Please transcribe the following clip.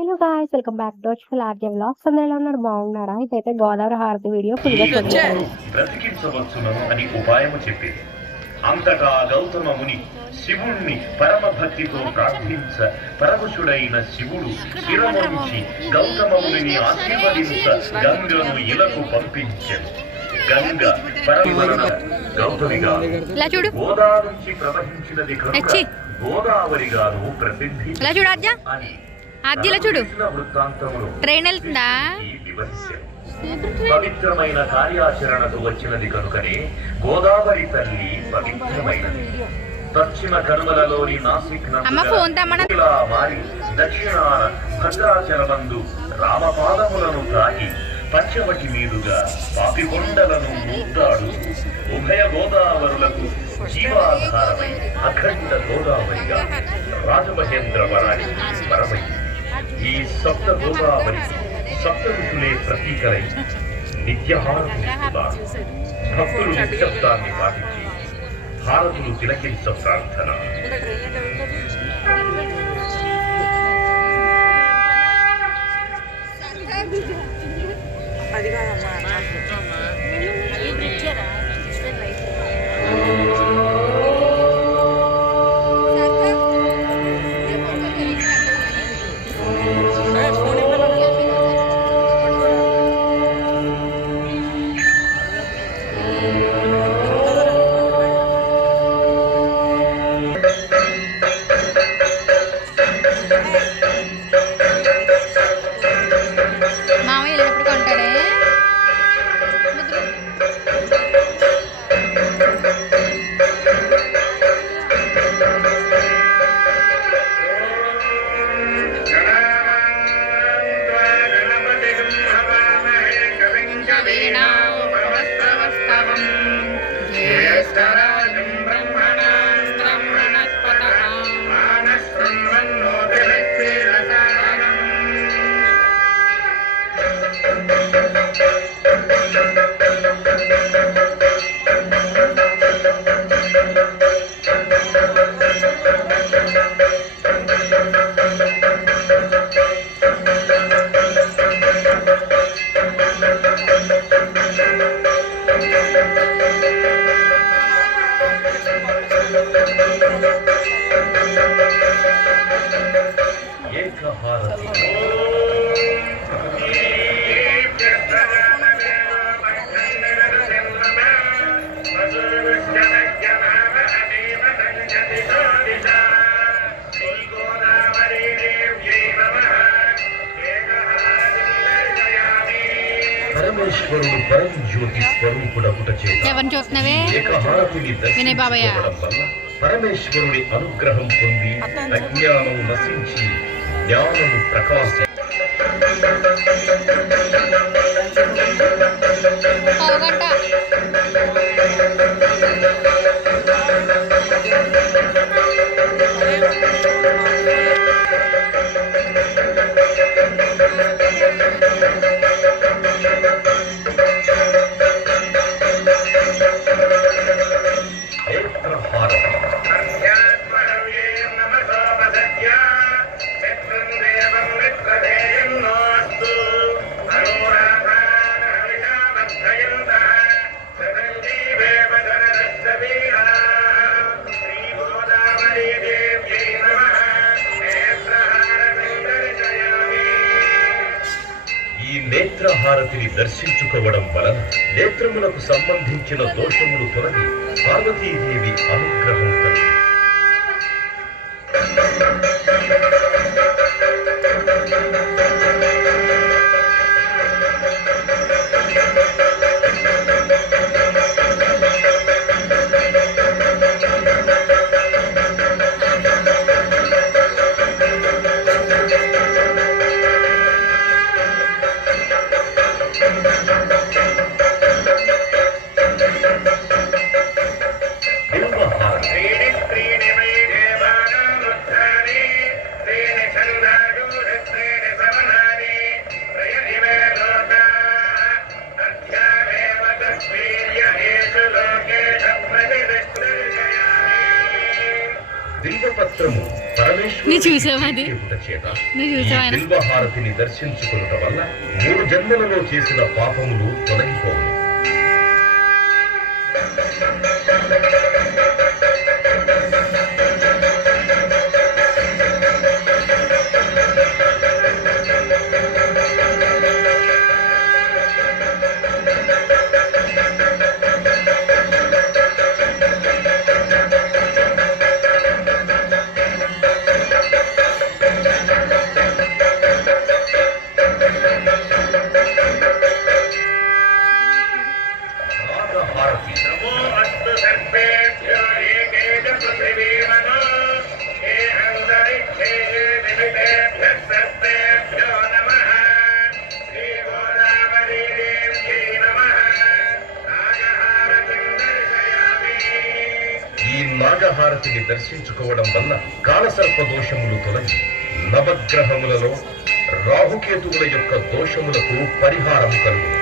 Hello guys welcome back to వచ్చి RJ vlogs అందరూ ఎలా ఉన్నారు బాగున్నారా? ఇదైతే గోదావరి హారతి వీడియో ఫుల్గా చూడండి బ్రతికించవచ్చును అని ఉపాయము చెప్పింది. అంతటా గౌతమ ముని శివుణ్ణి పరమ భక్తితో ప్రార్థించ పరమశుడైన శివుడు శిరముంచి గౌతమ మునిని ఆశీర్వదించ గంగను ఇలకు పంపించెను. గంగ పరమవరణ గౌతమిగా ఇలా చూడు. గోదా నుంచి ప్రవహించినది. గోదావరిగాను ప్రసిద్ధి ఇలా చూడు ఆద్య అని ఇలా చూడు. ట్రైన్ వెళ్తుందా? పవిత్రమైన కార్యాచరణకు వచ్చినది కనుకనే గోదావరి తల్లి పవిత్రమైనది. పశ్చిమ కనుమలలోని నాసిక్ మారి దక్షిణాన భద్రాచలమందు రామపాదములను తాకి పంచవటి మీదుగా పాపికొండలను ముద్దాడు. ఉభయ గోదావరులకు జీవాధారమై అఖండ గోదావరిగా రాజమహేంద్రవరానికి పరమై ఈ సప్త గోదావరి సప్త ఋతులే ప్రతీకలై నిత్యహారతులిస్తున్నారు భక్తులు నిశ్శబ్దాన్ని పాటించి భారతులు తిలకించ ప్రార్థన. అది కాదమ్మా పరమేశ్వరుడు చేత వినయ్ బాబయ్య. దర్శించుకోవడం వల్ల పరమేశ్వరుని అనుగ్రహం పొంది అజ్ఞానం నశించి జ్ఞానము ప్రకాశ. పావుగంట నేత్రహారతి మహారథిని దర్శించుకోవడం వలన నేత్రములకు సంబంధించిన దోషములు తొలగి పార్వతీదేవి అనుగ్రహం కలిగి నువ్వు చూసావా అది? నువ్వు చూసావా దర్శించుకునుట వల్ల మూడు జన్మలలో చేసిన పాపములు తొలగిపోవు ఈ నాగహారతిని దర్శించుకోవడం వల్ల కాలసర్ప దోషములు తొలగి నవగ్రహములలో రాహుకేతువుల యొక్క దోషములకు పరిహారం కలుగుతుంది